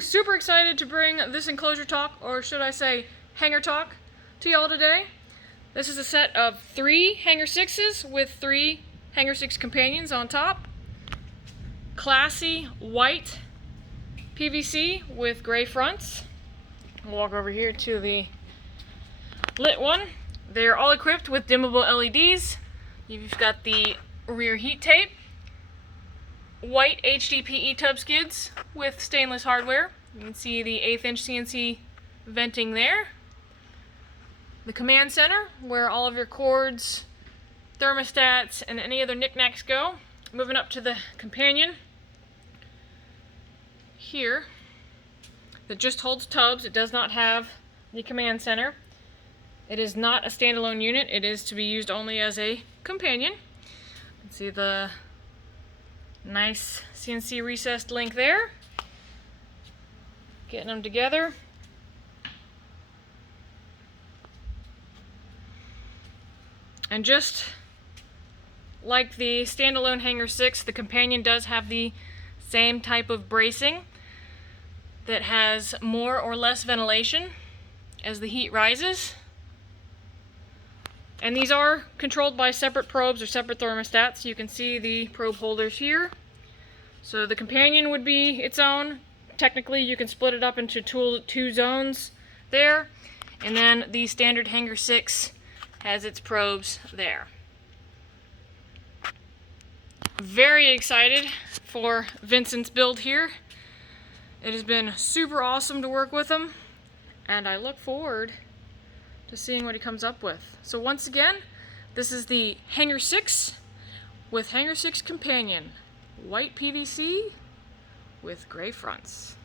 Super excited to bring this Enclosure Talk, or should I say Hangar Talk, to y'all today. This is a set of 3 Hangar6s with 3 Hangar6 companions on top. Classy white PVC with gray fronts. We'll walk over here to the lit one. They're all equipped with dimmable LEDs. You've got the rear heat tape, white HDPE tub skids with stainless hardware. You can see the 1/8 inch CNC venting there. The command center, where all of your cords, thermostats, and any other knickknacks go. Moving up to the companion here, that just holds tubs. It does not have the command center. It is not a standalone unit. It is to be used only as a companion. You can see the nice CNC recessed link there. Getting them together. And just like the standalone Hangar6, the companion does have the same type of bracing that has more or less ventilation as the heat rises. And these are controlled by separate probes or separate thermostats. You can see the probe holders here. So the companion would be its own. Technically, you can split it up into two zones there. And then the standard Hangar6 has its probes there. Very excited for Vincent's build here. It has been super awesome to work with him, and I look forward to seeing what he comes up with. So once again, this is the Hangar6 with Hangar6 companion, white PVC with gray fronts.